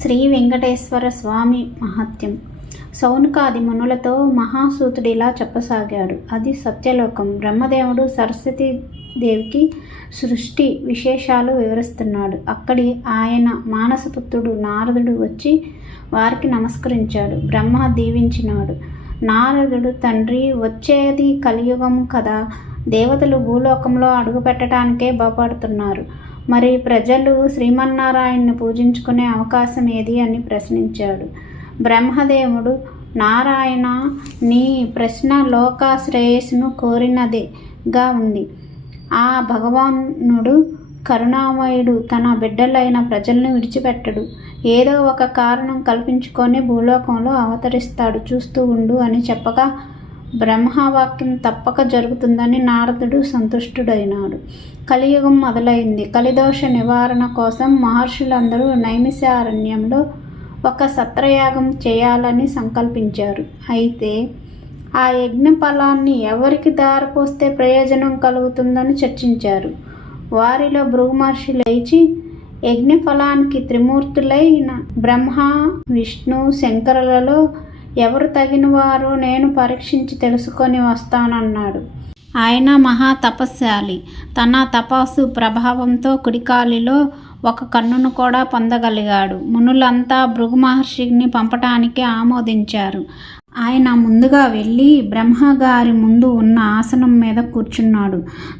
శ్రీ వెంకటేశ్వర స్వామి మహత్యం. సౌనకాది మునులతో మహాసూతుడిలా చెప్పసాగాడు. అది సత్యలోకం. బ్రహ్మదేవుడు సరస్వతీదేవికి సృష్టి విశేషాలు వివరిస్తున్నాడు. అక్కడి ఆయన మానసపుత్రుడు నారదుడు వచ్చి వారికి నమస్కరించాడు. బ్రహ్మ దీవించినాడు. నారదుడు, తండ్రి, వచ్చేది కలియుగం కదా, దేవతలు భూలోకంలో అడుగుపెట్టడానికే భయపడుతున్నారు. మరి ప్రజలు శ్రీమన్నారాయణ్ణి పూజించుకునే అవకాశం ఏది అని ప్రశ్నించాడు. బ్రహ్మదేవుడు, నారాయణ, నీ ప్రశ్న లోకాశ్రేయస్సును కోరినదిగా ఉంది. ఆ భగవానుడు కరుణామయుడు, తన బిడ్డలైన ప్రజల్ని విడిచిపెట్టడు. ఏదో ఒక కారణం కల్పించుకొని భూలోకంలో అవతరిస్తాడు, చూస్తూ ఉండు అని చెప్పగా బ్రహ్మవాక్యం తప్పక జరుగుతుందని నారదుడు సంతుష్టుడైనాడు. కలియుగం మొదలైంది. కలిదోష నివారణ కోసం మహర్షులందరూ నైమిషారణ్యంలో ఒక సత్రయాగం చేయాలని సంకల్పించారు. అయితే ఆ యజ్ఞ ఫలాన్ని ఎవరికి దారిపోస్తే ప్రయోజనం కలుగుతుందని చర్చించారు. వారిలో భృగు మహర్షి లేచి, యజ్ఞ ఫలానికి త్రిమూర్తులైన బ్రహ్మ, విష్ణు, శంకరులలో ఎవరు తగినవారో నేను పరీక్షించి తెలుసుకొని వస్తానన్నాడు. ఆయన మహా తపస్శాలి. తన తపస్సు ప్రభావంతో కుడికాలిలో ఒక కన్నును కూడా పొందగలిగాడు. మునులంతా భృగు మహర్షిని పంపటానికి ఆమోదించారు. ఆయన ముందుగా వెళ్ళి బ్రహ్మగారి ముందు ఉన్న ఆసనం మీద కూర్చున్నాడు.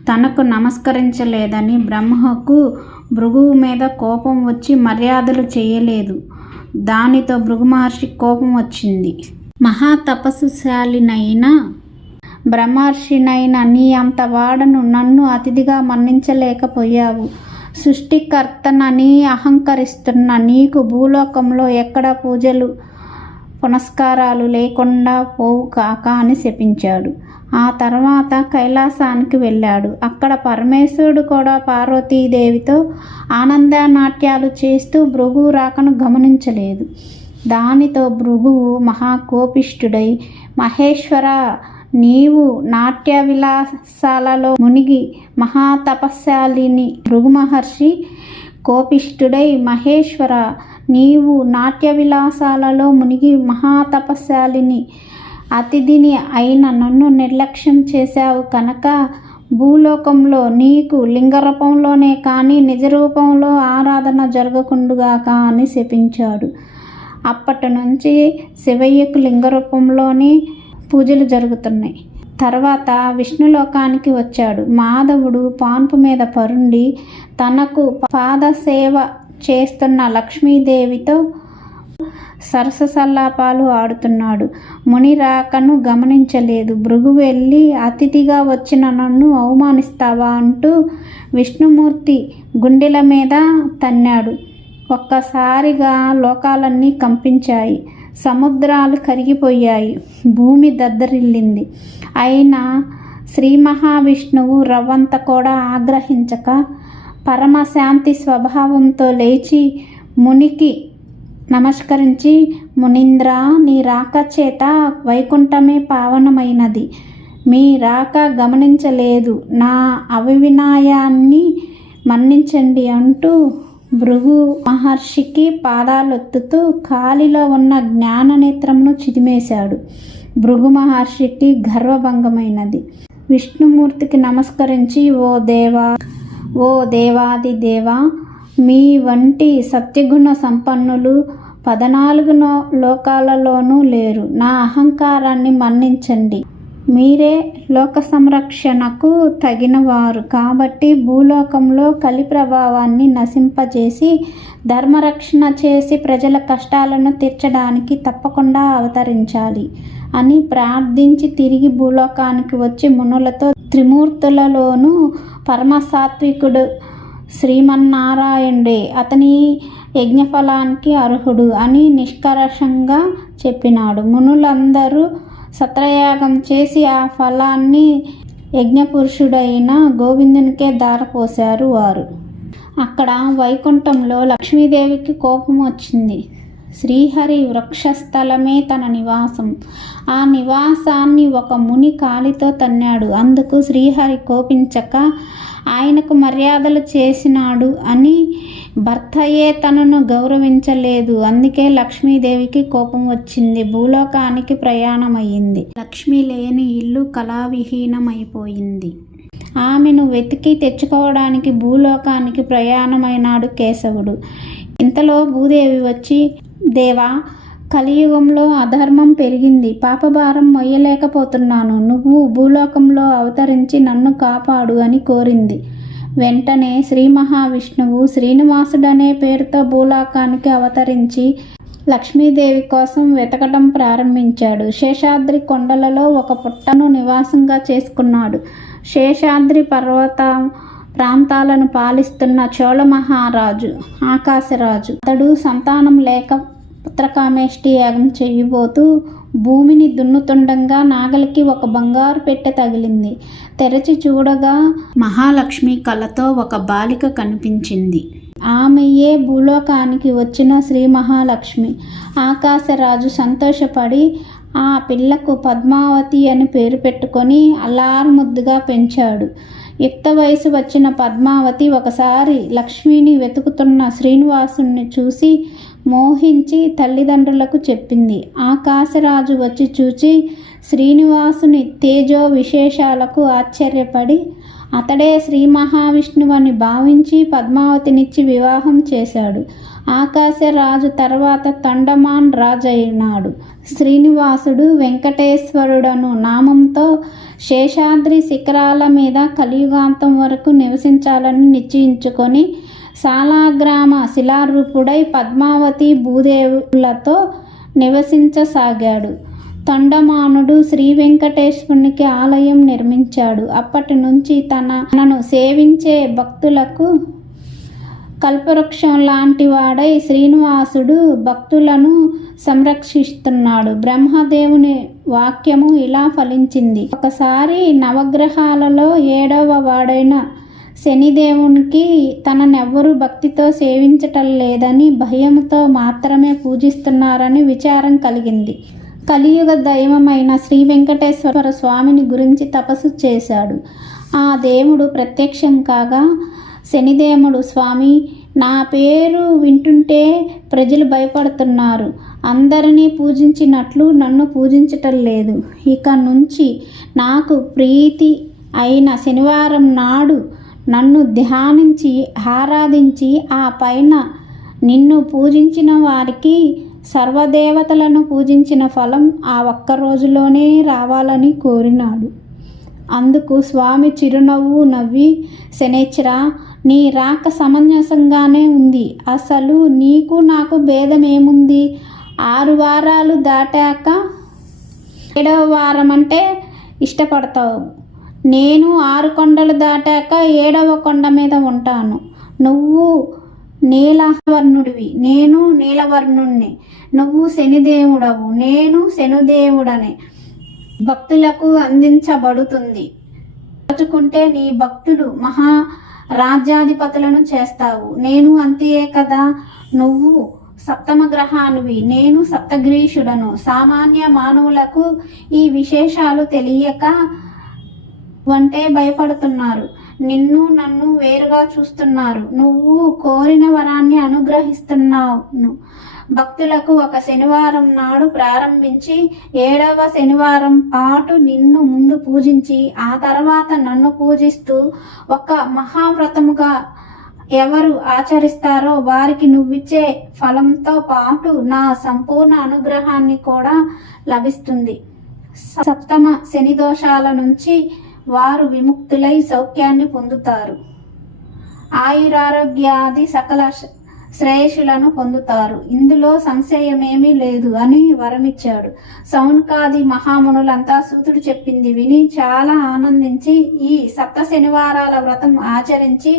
తనకు నమస్కరించలేదని బ్రహ్మకు భృగువు మీద కోపం వచ్చి మర్యాదలు చేయలేదు. దానితో భృగు మహర్షి కోపం వచ్చింది. మహా తపస్సుశాలినైన బ్రహ్మర్షినైన నీ అంత వాడను నన్ను అతిథిగా మన్నించలేకపోయావు. సృష్టికర్తనని అహంకరిస్తున్న నీకు భూలోకంలో ఎక్కడ పూజలు పునస్కారాలు లేకుండా పోవు కాక అని శపించాడు. ఆ తర్వాత కైలాసానికి వెళ్ళాడు. అక్కడ పరమేశ్వరుడు కూడా పార్వతీదేవితో ఆనందనాట్యాలు చేస్తూ భృగువు రాకను గమనించలేదు. దానితో భృగువు మహాకోపిష్ఠుడై, మహేశ్వర, నీవు నాట్య విలాసాలలో మునిగి మహాతపస్శాలిని. భృగు మహర్షి కోపిష్ఠుడై, మహేశ్వర, నీవు నాట్య విలాసాలలో మునిగి మహాతపస్శాలిని, అతిథిని అయిన నన్ను నిర్లక్ష్యం చేశావు కనుక భూలోకంలో నీకు లింగరూపంలోనే కానీ నిజరూపంలో ఆరాధన జరగకుండుగాక అని శపించాడు. అప్పటి నుంచి శివయ్యకు లింగరూపంలోనే పూజలు జరుగుతున్నాయి. తర్వాత విష్ణులోకానికి వచ్చాడు. మాధవుడు పాన్పు మీద పరుండి తనకు పాదసేవ చేస్తున్న లక్ష్మీదేవితో సరసల్లాపాలు ఆడుతున్నాడు. ముని రాకను గమనించలేదు. భృగు వెళ్ళి, అతిథిగా వచ్చిన నన్ను అవమానిస్తావా అంటూ విష్ణుమూర్తి గుండెల మీద తన్నాడు. ఒక్కసారిగా లోకాలన్నీ కంపించాయి. సముద్రాలు కరిగిపోయాయి. భూమి దద్దరిల్లింది. అయినా శ్రీ మహావిష్ణువు రవ్వంత కూడా ఆగ్రహించక పరమశాంతి స్వభావంతో లేచి మునికి నమస్కరించి, మునీంద్ర, నీ రాక చేత వైకుంఠమే పావనమైనది. మీ రాక గమనించలేదు. నా అవినయాన్ని మన్నించండి అంటూ భృగు మహర్షికి పాదాలొత్తుతూ కాలిలో ఉన్న జ్ఞాననేత్రమును చిదిమేశాడు. భృగు మహర్షికి గర్వభంగమైనది. విష్ణుమూర్తికి నమస్కరించి, ఓ దేవాది దేవా, మీ వంటి సత్యగుణ సంపన్నులు 14 లోకాలలోనూ లేరు. నా అహంకారాన్ని మన్నించండి. మీరే లోక సంరక్షణకు తగినవారు కాబట్టి భూలోకంలో కలి ప్రభావాన్ని నశింపజేసి ధర్మరక్షణ చేసి ప్రజల కష్టాలను తీర్చడానికి తప్పకుండా అవతరించాలి అని ప్రార్థించి తిరిగి భూలోకానికి వచ్చి మునులతో, త్రిమూర్తులలోనూ పరమసాత్వికుడు శ్రీమన్నారాయణుడే అతని యజ్ఞఫలానికి అర్హుడు అని నిష్కర్షంగా చెప్పినాడు. మునులందరూ సత్రయాగం చేసి ఆ ఫలాన్ని యజ్ఞపురుషుడైన గోవిందునికే దారపోశారు. వారు అక్కడ వైకుంఠంలో లక్ష్మీదేవికి కోపం వచ్చింది. శ్రీహరి వృక్షస్థలమే తన నివాసం. ఆ నివాసాన్ని ఒక ముని కాలితో తన్నాడు. అందుకు శ్రీహరి కోపించక ఆయనకు మర్యాదలు చేసినాడు అని భర్తయే తనను గౌరవించలేదు. అందుకే లక్ష్మీదేవికి కోపం వచ్చింది. భూలోకానికి ప్రయాణమయ్యింది. లక్ష్మి లేని ఇల్లు కళావిహీనమైపోయింది. ఆమెను వెతికి తెచ్చుకోవడానికి భూలోకానికి ప్రయాణమైనాడు కేశవుడు. ఇంతలో భూదేవి వచ్చి, దేవా, కలియుగంలో అధర్మం పెరిగింది, పాపభారం మొయ్యలేకపోతున్నాను, నువ్వు భూలోకంలో అవతరించి నన్ను కాపాడు అని కోరింది. వెంటనే శ్రీ మహావిష్ణువు శ్రీనివాసుడనే పేరుతో భూలోకానికి అవతరించి లక్ష్మీదేవి కోసం వెతకడం ప్రారంభించాడు. శేషాద్రి కొండలలో ఒక పుట్టను నివాసంగా చేసుకున్నాడు. శేషాద్రి పర్వత ప్రాంతాలను పాలిస్తున్న చోళ మహారాజు ఆకాశరాజు. అతడు సంతానం లేక పుత్రకామేష్టి యాగం చేయబోతూ భూమిని దున్నుతుండగా నాగలికి ఒక బంగారు పెట్టె తగిలింది. తెరచి చూడగా మహాలక్ష్మి కళ్ళతో ఒక బాలిక కనిపించింది. ఆమెయే భూలోకానికి వచ్చిన శ్రీ మహాలక్ష్మి. ఆకాశరాజు సంతోషపడి ఆ పిల్లకు పద్మావతి అని పేరు పెట్టుకొని అల్లారుముద్దుగా పెంచాడు. యుక్త వయసు వచ్చిన పద్మావతి ఒకసారి లక్ష్మిని వెతుకుతున్న శ్రీనివాసుని చూసి మోహించి తల్లిదండ్రులకు చెప్పింది. ఆకాశరాజు వచ్చి చూచి శ్రీనివాసుని తేజో విశేషాలకు ఆశ్చర్యపడి అతడే శ్రీ మహావిష్ణువని భావించి పద్మావతినిచ్చి వివాహం చేశాడు. ఆకాశరాజు తర్వాత తొండమాన్ రాజు అయినాడు. శ్రీనివాసుడు వెంకటేశ్వరుడను నామంతో శేషాద్రి శిఖరాల మీద కలియుగాంతం వరకు నివసించాలని నిశ్చయించుకొని సాలాగ్రామ శిలారూపుడై పద్మావతి భూదేవులతో నివసించసాగాడు. తొండమానుడు శ్రీ వెంకటేశ్వరునికి ఆలయం నిర్మించాడు. అప్పటి నుంచి తనను సేవించే భక్తులకు కల్పవృక్షం లాంటి వాడై శ్రీనివాసుడు భక్తులను సంరక్షిస్తున్నాడు. బ్రహ్మదేవుని వాక్యము ఇలా ఫలించింది. ఒకసారి నవగ్రహాలలో 7వ వాడైన శనిదేవునికి తననెవ్వరూ భక్తితో సేవించటం లేదని, భయంతో మాత్రమే పూజిస్తున్నారని విచారం కలిగింది. కలియుగ దైవమైన శ్రీ వెంకటేశ్వర స్వామిని గురించి తపస్సు చేశాడు. ఆ దేవుడు ప్రత్యక్షం కాగా శనిదేవుడు, స్వామి, నా పేరు వింటుంటే ప్రజలు భయపడుతున్నారు, అందరినీ పూజించినట్లు నన్ను పూజించటం లేదు. ఇక నుంచి నాకు ప్రీతి అయిన శనివారం నాడు నన్ను ధ్యానించి ఆరాధించి ఆ పైన నిన్ను పూజించిన వారికి సర్వదేవతలను పూజించిన ఫలం ఆ ఒక్క రోజులోనే రావాలని కోరినాడు. అందుకు స్వామి చిరునవ్వు నవ్వి, శనేశ్వరా, నీ రాక సమంజసంగానే ఉంది. అసలు నీకు నాకు భేదమేముంది? 6 వారాలు దాటాక 7వ వారం అంటే ఇష్టపడతావు. నేను 6 కొండలు దాటాక 7వ కొండ మీద ఉంటాను. నువ్వు నీలవర్ణుడివి, నేను నీలవర్ణుణ్ణి. నువ్వు శనిదేవుడవు, నేను శనిదేవుడనే భక్తులకు అందించబడుతుంది. తలుచుకుంటే నీ భక్తులు మహా రాజ్యాధిపతులను చేస్తావు. నేను అంతే కదా. నువ్వు సప్తమ గ్రహానివి, నేను సప్తగ్రీషుడను. సామాన్య మానవులకు ఈ విశేషాలు తెలియక వంటే భయపడుతున్నారు. నిన్ను నన్ను వేరుగా చూస్తున్నారు. నువ్వు కోరిన వరాన్ని అనుగ్రహిస్తున్నావు. భక్తులకు ఒక శనివారం నాడు ప్రారంభించి 7వ శనివారం పాటు నిన్ను ముందు పూజించి ఆ తర్వాత నన్ను పూజిస్తూ ఒక మహావ్రతముగా ఎవరు ఆచరిస్తారో వారికి నువ్విచ్చే ఫలంతో పాటు నా సంపూర్ణ అనుగ్రహాన్ని కూడా లభిస్తుంది. సప్తమ శని దోషాల నుంచి వారు విముక్తులై సౌఖ్యాన్ని పొందుతారు. ఆయురారోగ్యాది సకల శ్రేయస్సులను పొందుతారు. ఇందులో సంశయమేమీ లేదు అని వరమిచ్చాడు. సౌనకాది మహామునులంతా సూతుడు చెప్పింది విని చాలా ఆనందించి ఈ సప్త శనివారాల వ్రతం ఆచరించి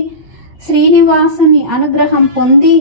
శ్రీనివాసుని అనుగ్రహం పొంది